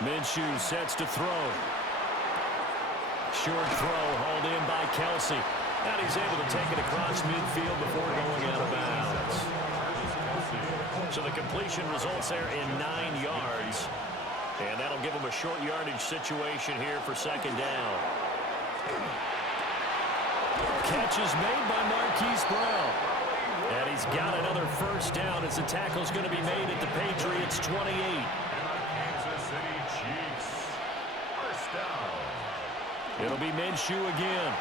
Minshew sets to throw. Short throw hauled in by Kelsey. And he's able to take it across midfield before going out of bounds. So the completion results there in 9 yards. And that'll give him a short yardage situation here for second down. Catch is made by Marquise Brown. And he's got another first down as the tackle's going to be made at the Patriots 28. Kansas City Chiefs. First down. It'll be Minshew again.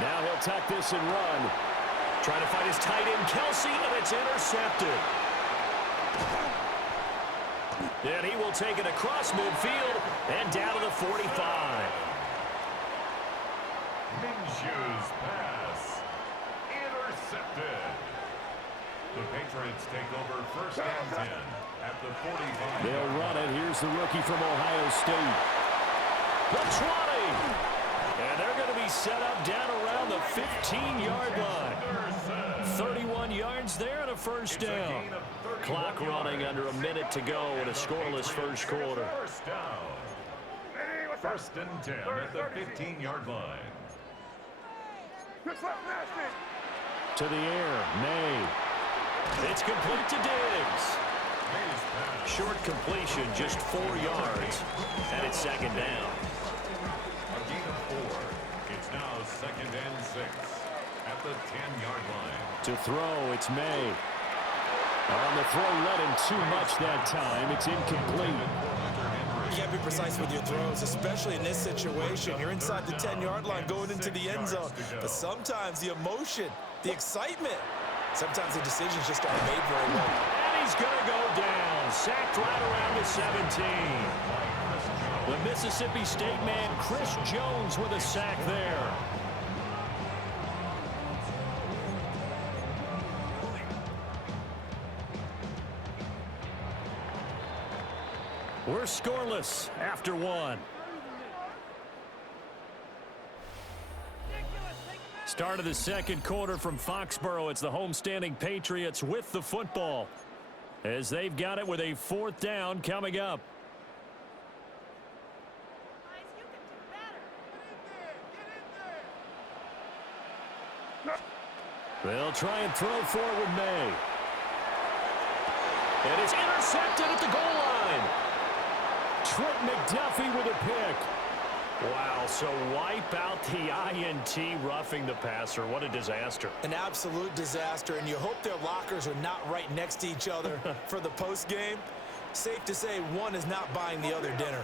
Now he'll tuck this and run. Trying to find his tight end, Kelsey, and it's intercepted. And he will take it across midfield and down to the 45. Minshew's pass. Intercepted. The Patriots take over first and 10 at the 45. They'll run it. Here's the rookie from Ohio State. The 20. And they're going to be set up down around the 15-yard line. 31 yards there and a first down. Clock running under a minute to go in a scoreless first quarter. First down. First and 10 at the 15-yard line. To the air, May. It's complete to Diggs. Short completion, just 4 yards, and it's second down. A gain of 4. It's now second and 6 at the 10-yard line. To throw, it's May. On the throw, led him too much that time. It's incomplete. You got to be precise with your throws, especially in this situation. You're inside the 10-yard line going into the end zone. But sometimes the emotion, the excitement, sometimes the decisions just aren't made very well. And he's going to go down. Sacked right around the 17. The Mississippi State man, Chris Jones, with a sack there. We're scoreless after one. Start of the second quarter from Foxborough. It's the homestanding Patriots with the football as they've got it with a fourth down coming up. They'll try and throw forward May. And it's intercepted at the goal line. Trent McDuffie with a pick. Wow, so wipe out the INT, roughing the passer. What a disaster. An absolute disaster, and you hope their lockers are not right next to each other for the post game. Safe to say one is not buying the other dinner.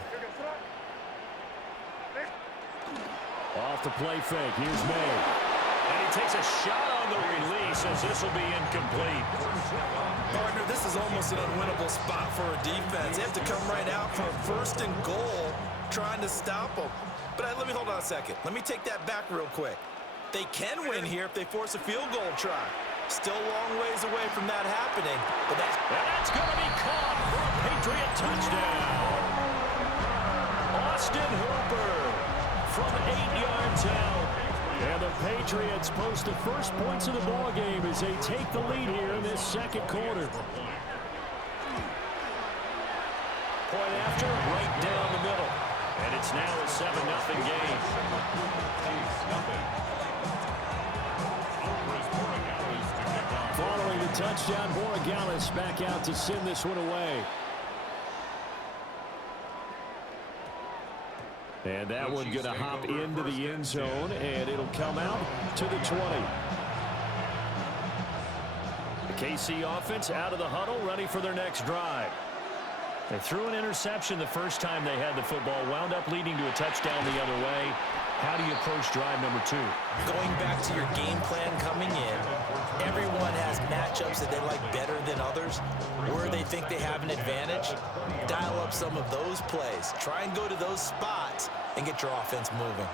Off the play fake, here's May. And he takes a shot on the release as this will be incomplete. Partner, this is almost an unwinnable spot for a defense. They have to come right out for a first and goal, trying to stop them. But let me hold on a second. Let me take that back real quick. They can win here if they force a field goal try. Still a long ways away from that happening. But that's going to be caught for a Patriot touchdown. Austin Hooper from 8 yards out. And the Patriots post the first points of the ball game as they take the lead here in this second quarter. Point after, right down the middle. And it's now a 7-0 game. Following the touchdown, Borregales back out to send this one away. And that one going to hop into the end zone, and it'll come out to the 20. The KC offense out of the huddle, ready for their next drive. They threw an interception the first time they had the football, wound up leading to a touchdown the other way. How do you approach drive number 2? Going back to your game plan coming in, everyone has matchups that they like better than others, where they think they have an advantage. Dial up some of those plays. Try and go to those spots and get your offense moving.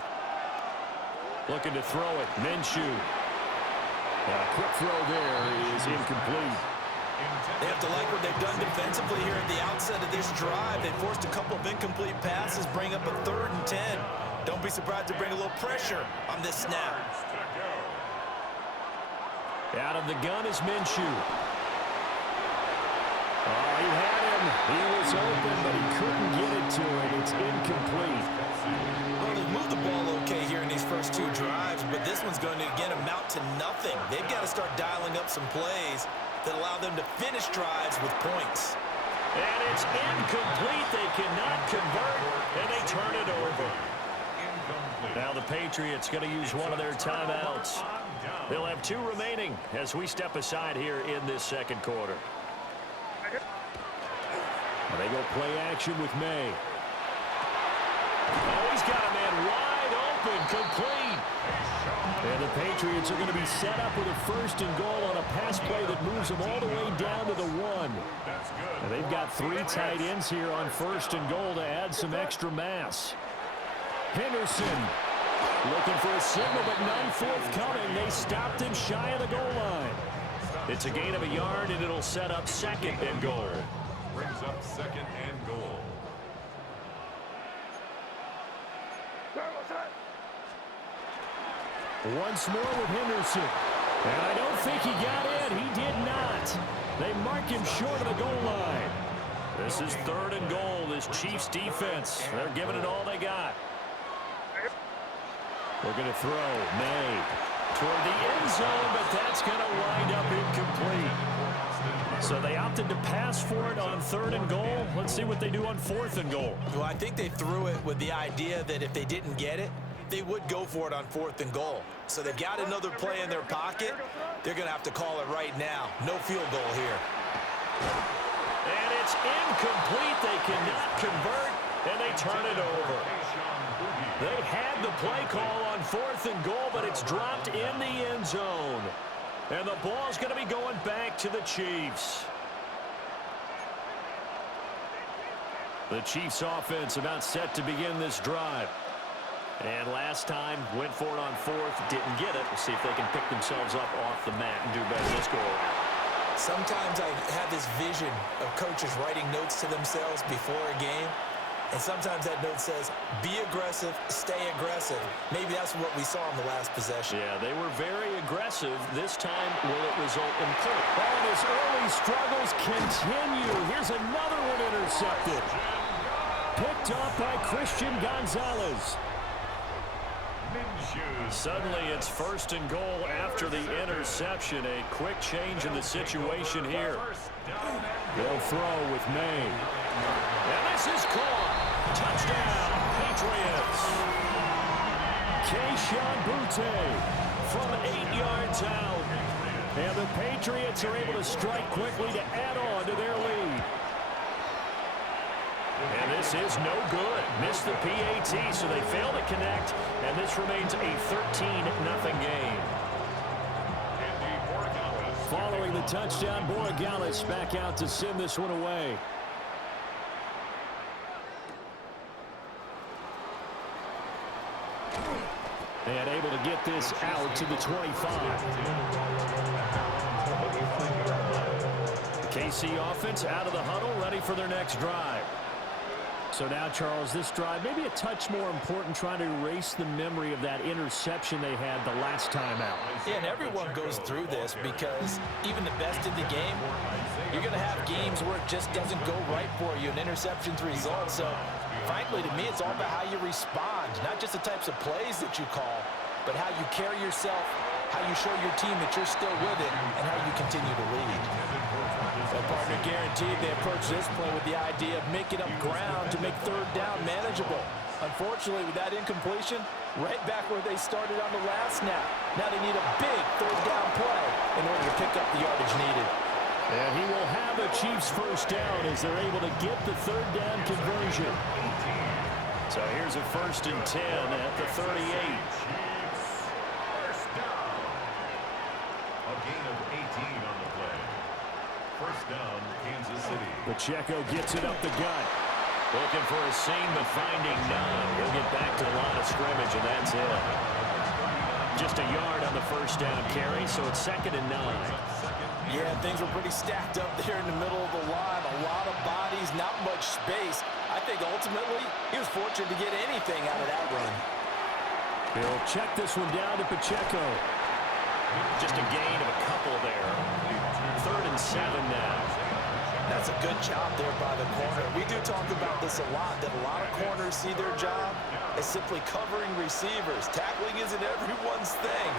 Looking to throw it, Minshew. A quick throw there is incomplete. They have to like what they've done defensively here at the outset of this drive. They forced a couple of incomplete passes, bring up a 3rd and 10. Don't be surprised to bring a little pressure on this snap. Out of the gun is Minshew. Oh, he had him. He was open, but he couldn't get it to him. It's incomplete. Well, they've moved the ball okay here in these first two drives, but this one's going to, again, amount to nothing. They've got to start dialing up some plays that allow them to finish drives with points. And it's incomplete. They cannot convert, and they turn it over. Now the Patriots going to use one of their timeouts. They'll have 2 remaining as we step aside here in this second quarter. And they go play action with May. Oh, he's got a man wide open, complete. And the Patriots are going to be set up with a 1st and goal on a pass play that moves them all the way down to the 1. And they've got 3 tight ends here on 1st and goal to add some extra mass. Henderson looking for a signal, but none forthcoming. They stopped him shy of the goal line. It's a gain of a yard, and it'll set up 2nd and goal. Brings up 2nd and goal. Once more with Henderson. And I don't think he got in. He did not. They mark him short of the goal line. This is 3rd and goal. This Chiefs defense, they're giving it all they got. We're going to throw May toward the end zone, but that's going to wind up incomplete. So they opted to pass for it on 3rd and goal. Let's see what they do on 4th and goal. Well, I think they threw it with the idea that if they didn't get it, they would go for it on 4th and goal. So they've got another play in their pocket. They're going to have to call it right now. No field goal here. And it's incomplete. They cannot convert, and they turn it over. They had the play call on 4th and goal, but it's dropped in the end zone. And the ball's going to be going back to the Chiefs. The Chiefs offense about set to begin this drive. And last time, went for it on 4th, didn't get it. We'll see if they can pick themselves up off the mat and do better this go around. Sometimes I have this vision of coaches writing notes to themselves before a game. And sometimes that note says, be aggressive, stay aggressive. Maybe that's what we saw in the last possession. Yeah, they were very aggressive. This time, will it result in point? And his early struggles continue. Here's another one intercepted. Picked off by Christian Gonzalez. Suddenly, it's 1st and goal after the interception. A quick change in the situation here. They'll throw with May. And this is caught. Touchdown, Patriots. Keyshawn Butte from 8 yards out. And the Patriots are able to strike quickly to add on to their lead. And this is no good. Missed the PAT, so they fail to connect. And this remains a 13-0 game. Following the touchdown, Borregales back out to send this one away. And able to get this out to the 25. The KC offense out of the huddle, ready for their next drive. So now, Charles, this drive maybe a touch more important, trying to erase the memory of that interception they had the last time out. Yeah, and everyone goes through this because even the best in the game, you're going to have games where it just doesn't go right for you, and interceptions result. So, frankly, to me, it's all about how you respond, not just the types of plays that you call, but how you carry yourself, how you show your team that you're still with it, and how you continue to lead. So, partner guaranteed, they approach this play with the idea of making up ground to make 3rd down manageable. Unfortunately, with that incompletion, right back where they started on the last snap. Now they need a big 3rd down play in order to pick up the yardage needed. And he will have a Chiefs 1st down as they're able to get the 3rd down conversion. So here's a 1st and 10 at the 38. A gain of 18 on the play. 1st down, Kansas City. Pacheco gets it up the gut. Looking for a seam, but finding none. He'll get back to the line of scrimmage, and that's it. Just a yard on the 1st down carry, so it's 2nd and 9. Yeah, things were pretty stacked up there in the middle of the line. A lot of bodies, not much space. I think ultimately he was fortunate to get anything out of that run. He'll check this one down to Pacheco. Just a gain of a couple there. 3rd and 7 now. That's a good job there by the corner. We do talk about this a lot, that a lot of corners see their job as simply covering receivers. Tackling isn't everyone's thing.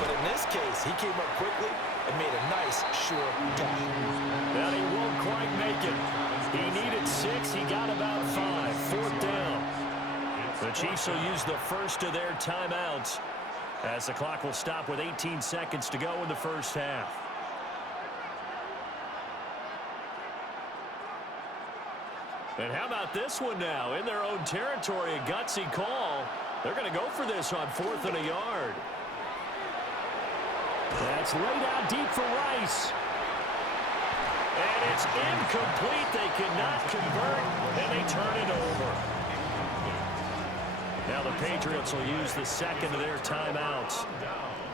But in this case, he came up quickly and made a nice, sure tackle. But he won't quite make it. He needed 6. He got about 5. 4th down. The Chiefs will use the first of their timeouts as the clock will stop with 18 seconds to go in the first half. And how about this one now? In their own territory, a gutsy call. They're going to go for this on 4th and a yard. That's laid out deep for Rice. And it's incomplete. They cannot convert, and they turn it over. Now the Patriots will use the second of their timeouts.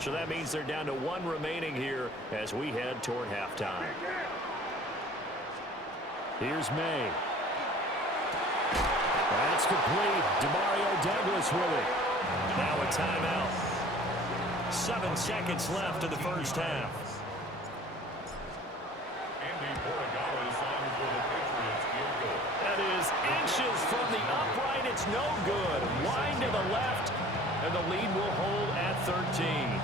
So that means they're down to 1 remaining here as we head toward halftime. Here's May. That's complete. Demario Douglas with it. Now a timeout. 7 seconds left in the first half. That is inches from the upright. It's no good. Wide to the left, and the lead will hold at 13.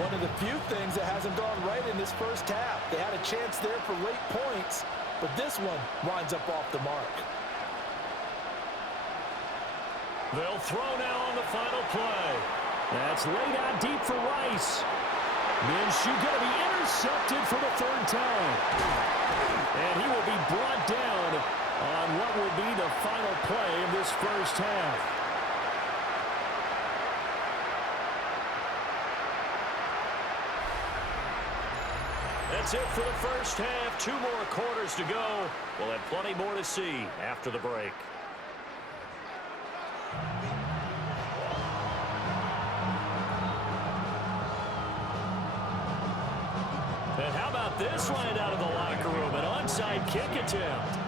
One of the few things that hasn't gone right in this first half. They had a chance there for late points, but this one winds up off the mark. They'll throw now on the final play. That's laid out deep for Rice. Minshew going to be intercepted for the 3rd time. And he will be brought down on what will be the final play of this first half. That's it for the first half. 2 more quarters to go. We'll have plenty more to see after the break. And how about this land out of the locker room? An onside kick attempt.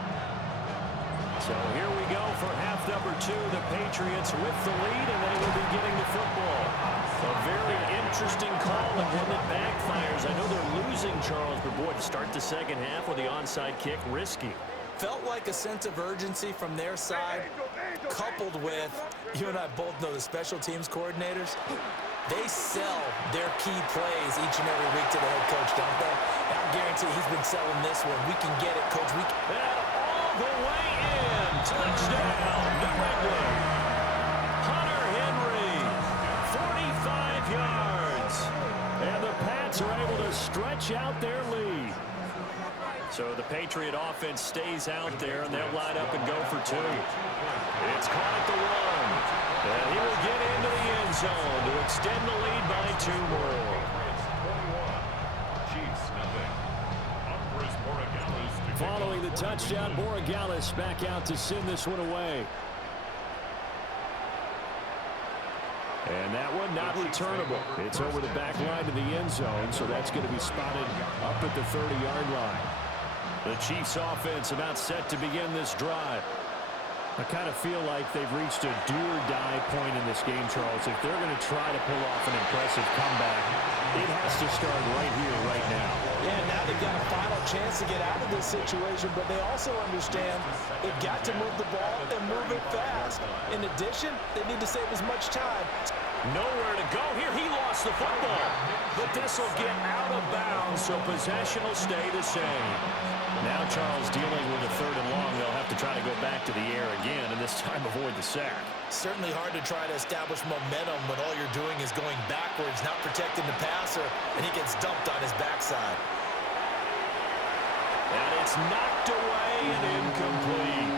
So here we go for half number 2. The Patriots with the lead, and they will be getting the football. A very interesting call and one that backfires. I know they're losing, Charles, but boy, to start the second half with the onside kick, risky. Felt like a sense of urgency from their side, coupled with, you and I both know the special teams coordinators, they sell their key plays each and every week to the head coach, don't they? And I guarantee he's been selling this one. We can get it, Coach. We can. And all the way in. Touchdown, New England. Hunter Henry, 45 yards. And the Pats are able to stretch out their lead. So the Patriot offense stays out there, and they'll line up and go for 2. It's caught at the 1. And he will get into the end zone to extend the lead by 2 more. Following the touchdown, Borregales back out to send this one away. And that one not returnable. It's over the back line to the end zone, so that's going to be spotted up at the 30-yard line. The Chiefs offense about set to begin this drive. I kind of feel like they've reached a do-or-die point in this game, Charles. If they're going to try to pull off an impressive comeback, it has to start right here, right now. Yeah, now they've got a final chance to get out of this situation, but they also understand they've got to move the ball and move it fast. In addition, they need to save as much time. Nowhere to go here. He lost the football. But this will get out of bounds, so possession will stay the same. Now Charles dealing with a 3rd and long. They'll have to try to go back to the air again, and this time avoid the sack. Certainly hard to try to establish momentum when all you're doing is going backwards, not protecting the passer, and he gets dumped on his backside. And it's knocked away and incomplete.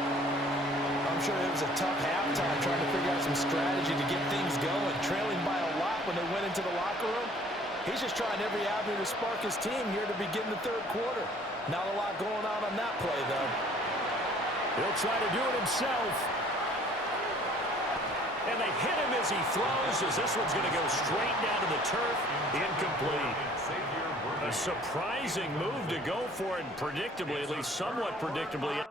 I'm sure it was a tough halftime trying to figure out some strategy to get things going, trailing by a lot when they went into the locker room. He's just trying every avenue to spark his team here to begin the 3rd quarter. Not a lot going on that play, though. He'll try to do it himself. And they hit him as he throws, as this one's going to go straight down to the turf. Incomplete. A surprising move to go for it, predictably, at least somewhat predictably.